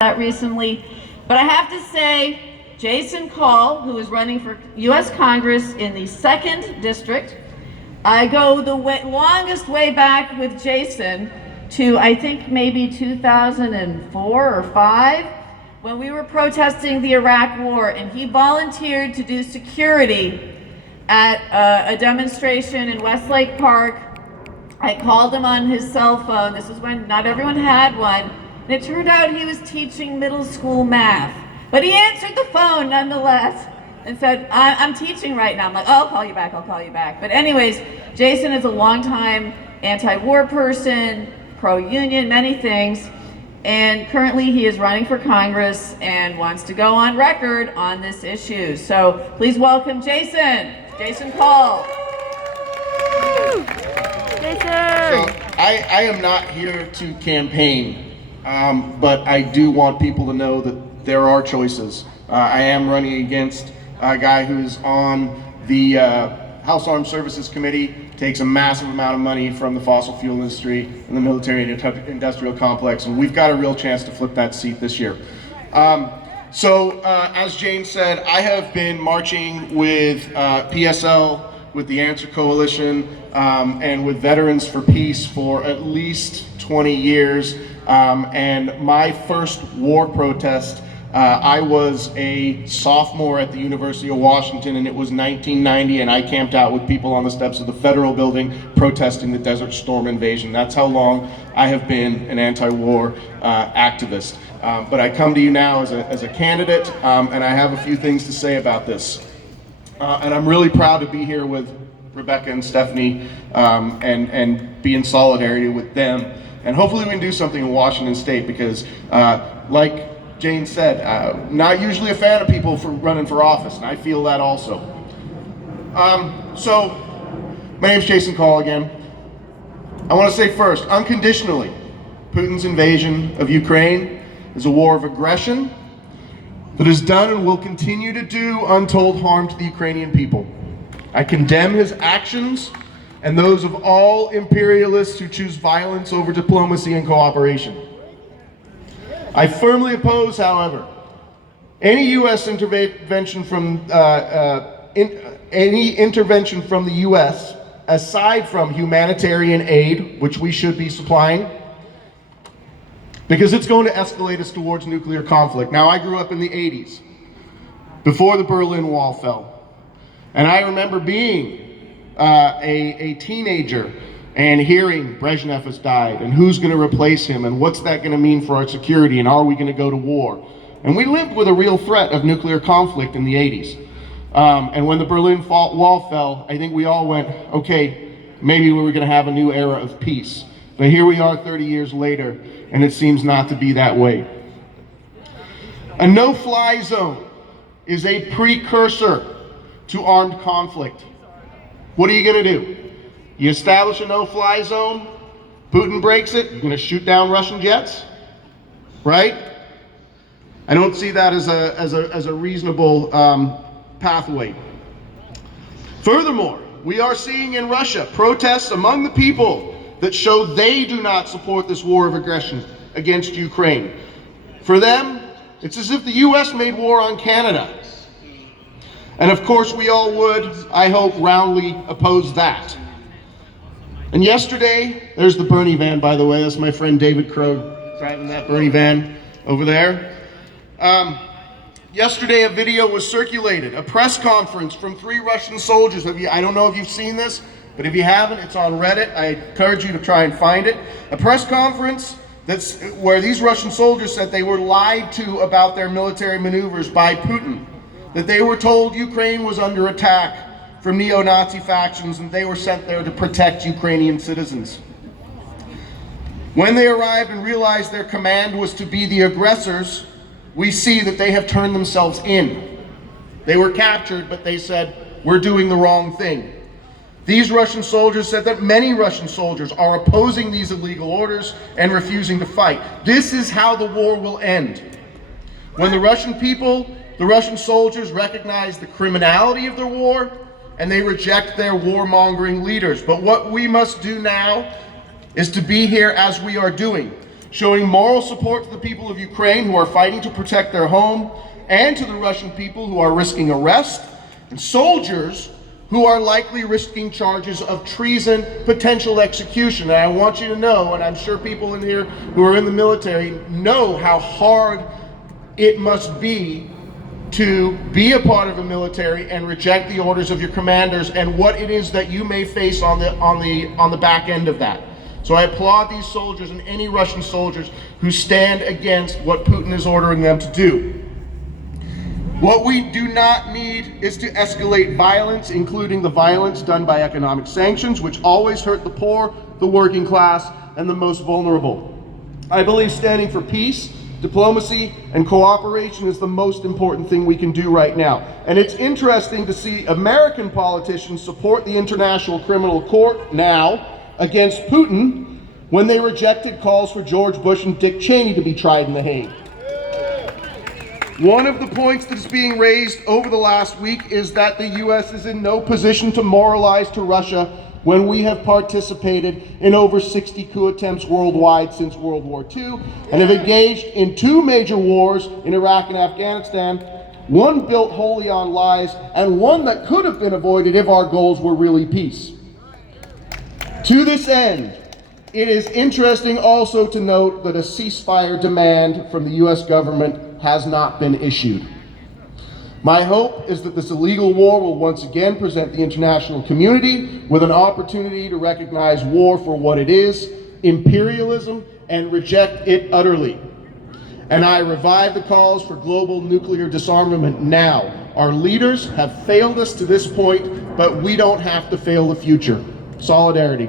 that recently. But I have to say, Jason Call, who is running for U.S. Congress in the 2nd District, I go the longest way back with Jason to, I think, maybe 2004 or 5, when we were protesting the Iraq War, and he volunteered to do security at a demonstration in Westlake Park. I called him on his cell phone. This is when not everyone had one. And it turned out he was teaching middle school math. But he answered the phone nonetheless and said, I'm teaching right now. I'm like, oh, I'll call you back, I'll call you back. But anyways, Jason is a longtime anti-war person, pro-union, many things. And currently he is running for Congress and wants to go on record on this issue. So please welcome Jason Call. So I am not here to campaign, but I do want people to know that there are choices. I am running against a guy who's on the House Armed Services Committee, takes a massive amount of money from the fossil fuel industry and the military industrial complex, and we've got a real chance to flip that seat this year. As Jane said, I have been marching with PSL, with the Answer Coalition, and with Veterans for Peace for at least 20 years. And my first war protest, I was a sophomore at the University of Washington, and it was 1990, and I camped out with people on the steps of the Federal Building protesting the Desert Storm invasion. That's how long I have been an anti-war activist. But I come to you now as a candidate, and I have a few things to say about this. And I'm really proud to be here with Rebecca and Stephanie and be in solidarity with them. And hopefully we can do something in Washington State because, like Jane said, not usually a fan of people for running for office, and I feel that also. My name's Jason Call again. I want to say first, unconditionally, Putin's invasion of Ukraine is a war of aggression that has done and will continue to do untold harm to the Ukrainian people. I condemn his actions and those of all imperialists who choose violence over diplomacy and cooperation. I firmly oppose, however, any U.S. intervention from the U.S. aside from humanitarian aid, which we should be supplying, because it's going to escalate us towards nuclear conflict. Now, I grew up in the 80s, before the Berlin Wall fell. And I remember being a teenager and hearing Brezhnev has died, and who's going to replace him, and what's that going to mean for our security, and are we going to go to war? And we lived with a real threat of nuclear conflict in the 80s. And when the Berlin Wall fell, I think we all went, okay, maybe we were going to have a new era of peace. But here we are 30 years later, and it seems not to be that way. A no-fly zone is a precursor to armed conflict. What are you going to do? You establish a no-fly zone, Putin breaks it, you're going to shoot down Russian jets, right? I don't see that as a reasonable pathway. Furthermore, we are seeing in Russia protests among the people that show they do not support this war of aggression against Ukraine. For them, it's as if the U.S. made war on Canada. And of course we all would, I hope, roundly oppose that. And yesterday, there's the Bernie van, by the way, that's my friend David Crow driving that Bernie van over there. Yesterday a video was circulated, a press conference from 3 Russian soldiers. I don't know if you've seen this, but if you haven't, it's on Reddit. I encourage you to try and find it. A press conference where these Russian soldiers said they were lied to about their military maneuvers by Putin, that they were told Ukraine was under attack from neo-Nazi factions and they were sent there to protect Ukrainian citizens. When they arrived and realized their command was to be the aggressors, we see that they have turned themselves in. They were captured, but they said, we're doing the wrong thing. These Russian soldiers said that many Russian soldiers are opposing these illegal orders and refusing to fight. This is how the war will end. When the Russian people, the Russian soldiers recognize the criminality of their war and they reject their warmongering leaders. But what we must do now is to be here as we are doing, showing moral support to the people of Ukraine who are fighting to protect their home, and to the Russian people who are risking arrest, and soldiers who are likely risking charges of treason, potential execution. And I want you to know, and I'm sure people in here who are in the military know how hard it must be to be a part of the military and reject the orders of your commanders, and what it is that you may face on the back end of that. So I applaud these soldiers and any Russian soldiers who stand against what Putin is ordering them to do. What we do not need is to escalate violence, including the violence done by economic sanctions, which always hurt the poor, the working class, and the most vulnerable. I believe standing for peace, diplomacy, and cooperation is the most important thing we can do right now. And it's interesting to see American politicians support the International Criminal Court now against Putin when they rejected calls for George Bush and Dick Cheney to be tried in The Hague. One of the points that is being raised over the last week is that the U.S. is in no position to moralize to Russia when we have participated in over 60 coup attempts worldwide since World War II and have engaged in 2 major wars in Iraq and Afghanistan, one built wholly on lies and one that could have been avoided if our goals were really peace. To this end, it is interesting also to note that a ceasefire demand from the U.S. government has not been issued. My hope is that this illegal war will once again present the international community with an opportunity to recognize war for what it is, imperialism, and reject it utterly. And I revive the calls for global nuclear disarmament now. Our leaders have failed us to this point, but we don't have to fail the future. Solidarity.